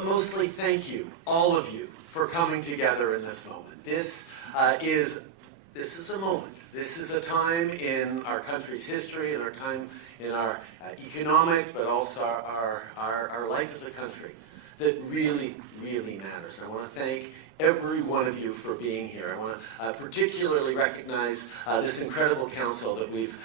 but mostly thank you, all of you, for coming together in this moment. This is a moment. This is a time in our country's history, in our time in our economic, but also our life as a country, that really, really matters. And I want to thank every one of you for being here. I want to particularly recognize this incredible council that we've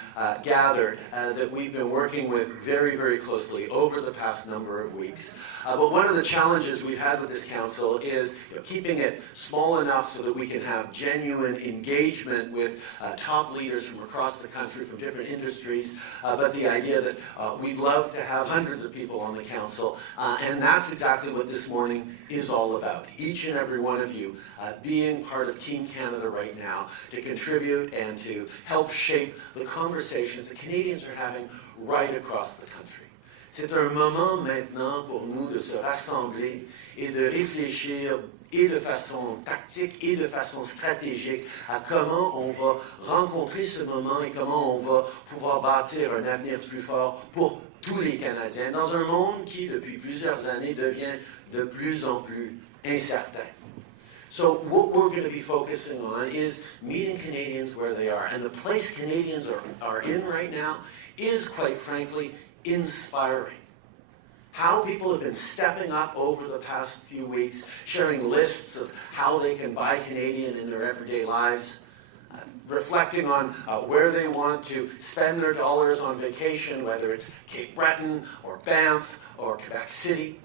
gathered, that we've been working with very, very closely over the past number of weeks. But one of the challenges we've had with this council is keeping it small enough so that we can have genuine engagement with top leaders from across the country, from different industries, but the idea that we'd love to have hundreds of people on the council, and that's exactly what this morning is all about. Each and every one of you being part of Team Canada right now to contribute and to help shape the conversations that Canadians are having right across the country. C'est un moment maintenant pour nous de se rassembler et de réfléchir et de façon tactique et de façon stratégique à comment on va rencontrer ce moment et comment on va pouvoir bâtir un avenir plus fort pour tous les Canadiens dans un monde qui, depuis plusieurs années, devient de plus en plus incertain. So what we're going to be focusing on is meeting Canadians where they are. And the place Canadians are in right now is, quite frankly, inspiring. How people have been stepping up over the past few weeks, sharing lists of how they can buy Canadian in their everyday lives, reflecting on where they want to spend their dollars on vacation, whether it's Cape Breton or Banff or Quebec City.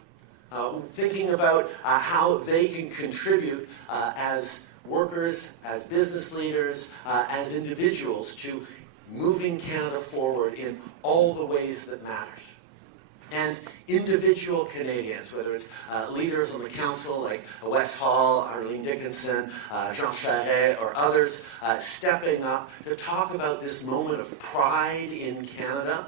Thinking about how they can contribute as workers, as business leaders, as individuals to moving Canada forward in all the ways that matters. And individual Canadians, whether it's leaders on the council like Wes Hall, Arlene Dickinson, Jean Charest, or others, stepping up to talk about this moment of pride in Canada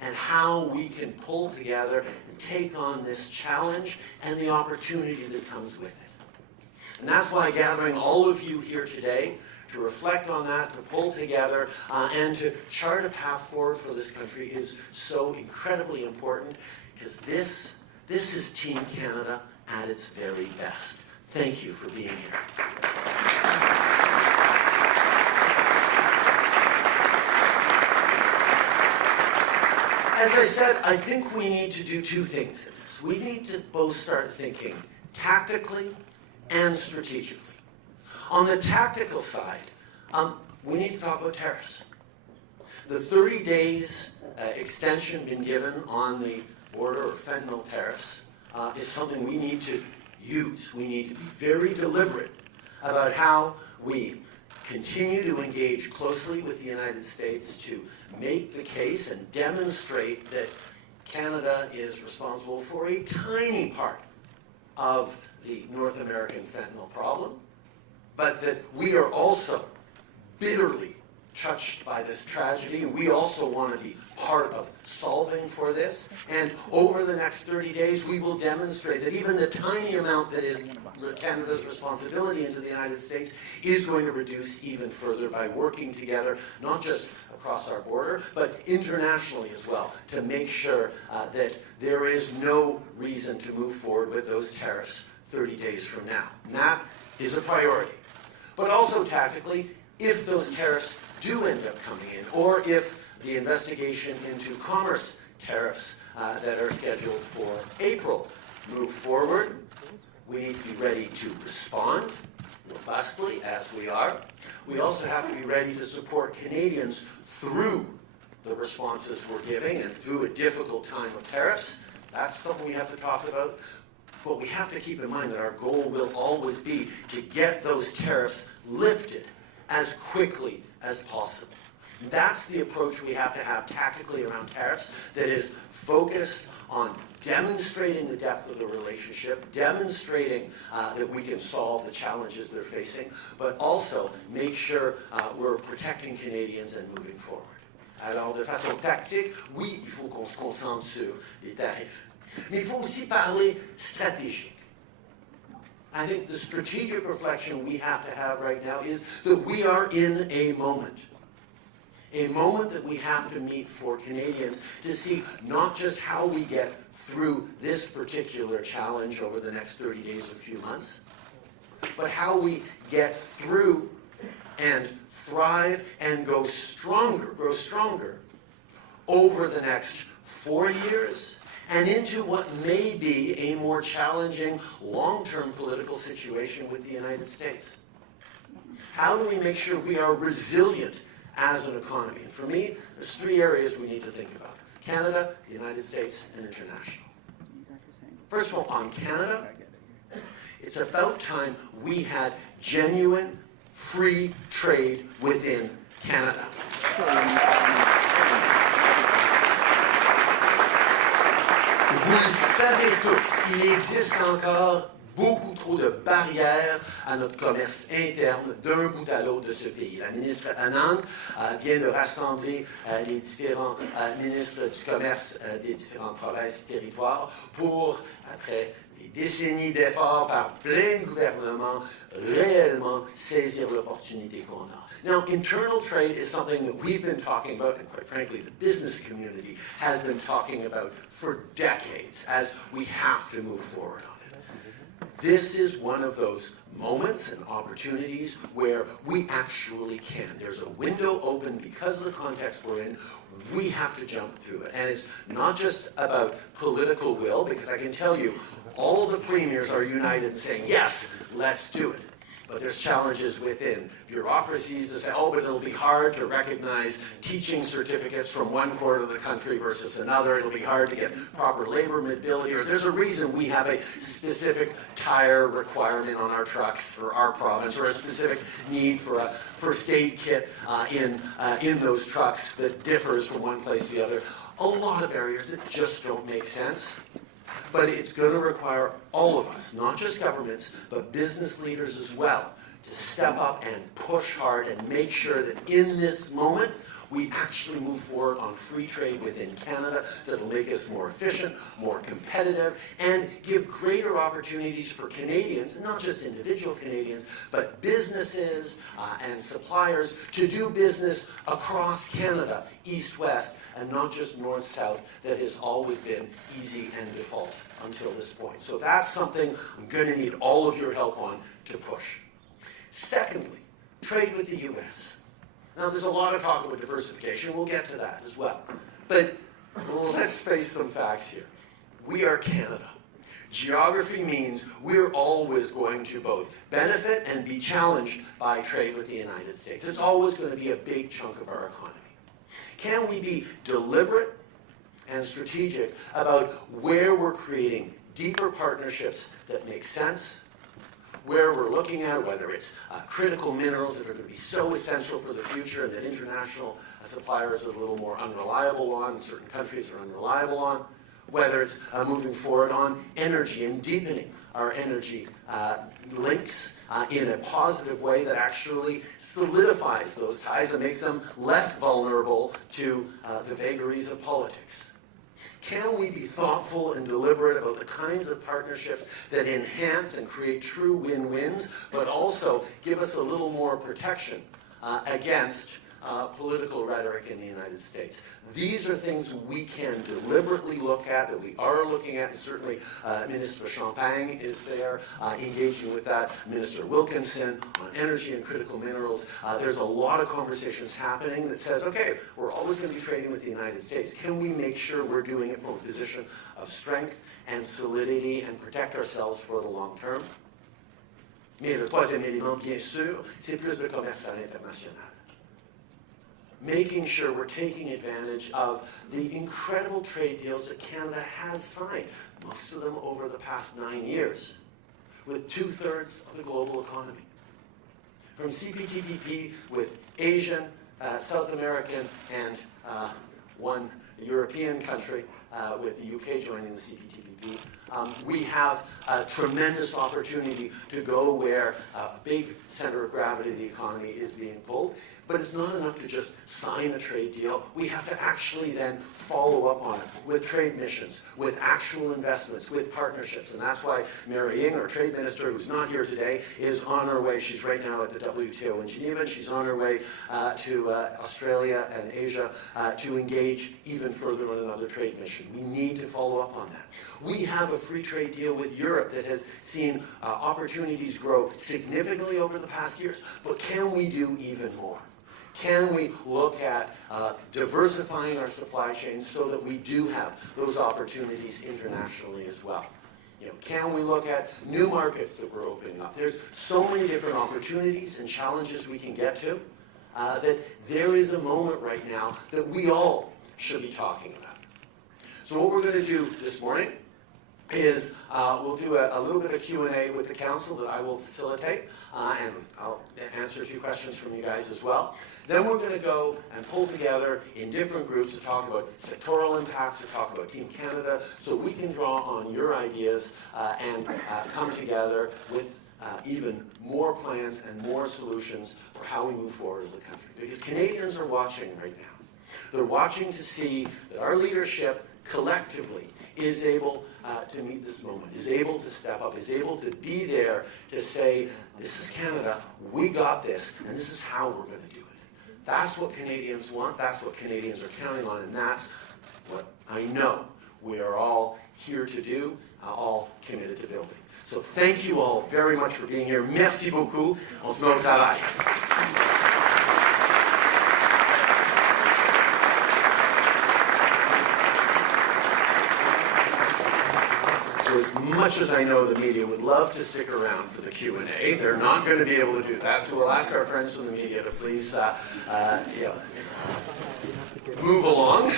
and how we can pull together and take on this challenge and the opportunity that comes with it. And that's why gathering all of you here today to reflect on that, to pull together, and to chart a path forward for this country is so incredibly important, because this is Team Canada at its very best. Thank you for being here. As I said, I think we need to do two things in this. We need to both start thinking tactically and strategically. On the tactical side, we need to talk about tariffs. The 30 days extension been given on the border of fentanyl tariffs is something we need to use. We need to be very deliberate about how we continue to engage closely with the United States to make the case and demonstrate that Canada is responsible for a tiny part of the North American fentanyl problem, but that we are also bitterly touched by this tragedy, and we also want to be part of solving for this. And over the next 30 days, we will demonstrate that even the tiny amount that is Canada's responsibility into the United States is going to reduce even further by working together, not just across our border, but internationally as well, to make sure that there is no reason to move forward with those tariffs 30 days from now. And that is a priority. But also tactically, if those tariffs do end up coming in, or if the investigation into commerce tariffs that are scheduled for April move forward, we need to be ready to respond robustly, as we are. We also have to be ready to support Canadians through the responses we're giving and through a difficult time of tariffs. That's something we have to talk about. But we have to keep in mind that our goal will always be to get those tariffs lifted as quickly as possible. That's the approach we have to have tactically around tariffs, that is focused on demonstrating the depth of the relationship, demonstrating that we can solve the challenges they're facing, but also make sure we're protecting Canadians and moving forward. Alors, de façon tactique, oui, il faut qu'on se concentre sur les tarifs. Mais il faut aussi parler stratégique. I think the strategic reflection we have to have right now is that we are in a moment. A moment that we have to meet for Canadians to see not just how we get through this particular challenge over the next 30 days or few months, but how we get through and thrive and grow stronger over the next 4 years and into what may be a more challenging long-term political situation with the United States. How do we make sure we are resilient as an economy? And for me, there's 3 areas we need to think about: Canada, the United States, and international. First of all, on Canada, it's about time we had genuine free trade within Canada. Vous le savez tous, il existe encore beaucoup trop de barrières à notre commerce interne d'un bout à l'autre de ce pays. La ministre Anand vient de rassembler les différents ministres du commerce des différentes provinces et territoires pour, après des décennies d'efforts par plein de gouvernements, réellement saisir l'opportunité qu'on a. Now, internal trade is something that we've been talking about, and quite frankly, the business community has been talking about for decades, as we have to move forward on it. This is one of those moments and opportunities where we actually can. There's a window open because of the context we're in. We have to jump through it. And it's not just about political will, because I can tell you, all the premiers are united in saying, yes, let's do it. But there's challenges within bureaucracies that say, oh, but it'll be hard to recognize teaching certificates from one quarter of the country versus another. It'll be hard to get proper labor mobility, or there's a reason we have a specific tire requirement on our trucks for our province, or a specific need for a first aid kit in those trucks that differs from one place to the other. A lot of barriers that just don't make sense. But it's going to require all of us, not just governments, but business leaders as well, to step up and push hard and make sure that in this moment, we actually move forward on free trade within Canada that will make us more efficient, more competitive, and give greater opportunities for Canadians, not just individual Canadians, but businesses and suppliers to do business across Canada, east-west, and not just north-south, that has always been easy and default until this point. So that's something I'm going to need all of your help on to push. Secondly, trade with the U.S. Now, there's a lot of talk about diversification. We'll get to that as well. But let's face some facts here. We are Canada. Geography means we're always going to both benefit and be challenged by trade with the United States. It's always going to be a big chunk of our economy. Can we be deliberate and strategic about where we're creating deeper partnerships that make sense, where we're looking at whether it's critical minerals that are going to be so essential for the future and that international suppliers are a little more unreliable on, certain countries are unreliable on, whether it's moving forward on energy and deepening our energy links in a positive way that actually solidifies those ties and makes them less vulnerable to the vagaries of politics. Can we be thoughtful and deliberate about the kinds of partnerships that enhance and create true win-wins, but also give us a little more protection against political rhetoric in the United States? These are things we can deliberately look at, that we are looking at, and certainly Minister Champagne is there engaging with that, Minister Wilkinson on energy and critical minerals. There's a lot of conversations happening that says, okay, we're always going to be trading with the United States. Can we make sure we're doing it from a position of strength and solidity and protect ourselves for the long term? Mais le troisième élément, bien sûr, c'est plus de commerce à l'international. Making sure we're taking advantage of the incredible trade deals that Canada has signed, most of them over the past 9 years, with 2/3 of the global economy. From CPTPP with Asian, South American, and one European country, with the UK joining the CPTPP, We have a tremendous opportunity to go where a big center of gravity of the economy is being pulled. But it's not enough to just sign a trade deal. We have to actually then follow up on it with trade missions, with actual investments, with partnerships. And that's why Mary Ng, our trade minister, who's not here today, is on her way. She's right now at the WTO in Geneva, and she's on her way to Australia and Asia to engage even further on another trade mission. We need to follow up on that. We have a free trade deal with Europe that has seen opportunities grow significantly over the past years, but can we do even more? Can we look at diversifying our supply chains so that we do have those opportunities internationally as well? Can we look at new markets that we're opening up? There's so many different opportunities and challenges we can get to that there is a moment right now that we all should be talking about. So what we're going to do this morning is we'll do a little bit of Q&A with the council that I will facilitate, and I'll answer a few questions from you guys as well. Then we're going to go and pull together in different groups to talk about sectoral impacts, to talk about Team Canada, so we can draw on your ideas and come together with even more plans and more solutions for how we move forward as a country. Because Canadians are watching right now. They're watching to see that our leadership collectively is able to meet this moment, is able to step up, is able to be there to say, this is Canada, we got this, and this is how we're going to do it. That's what Canadians want, that's what Canadians are counting on, and that's what I know we are all here to do, all committed to building. So thank you all very much for being here. Merci beaucoup. On se met au travail. As much as I know the media would love to stick around for the Q&A, they're not going to be able to do that. So we'll ask our friends from the media to please move along.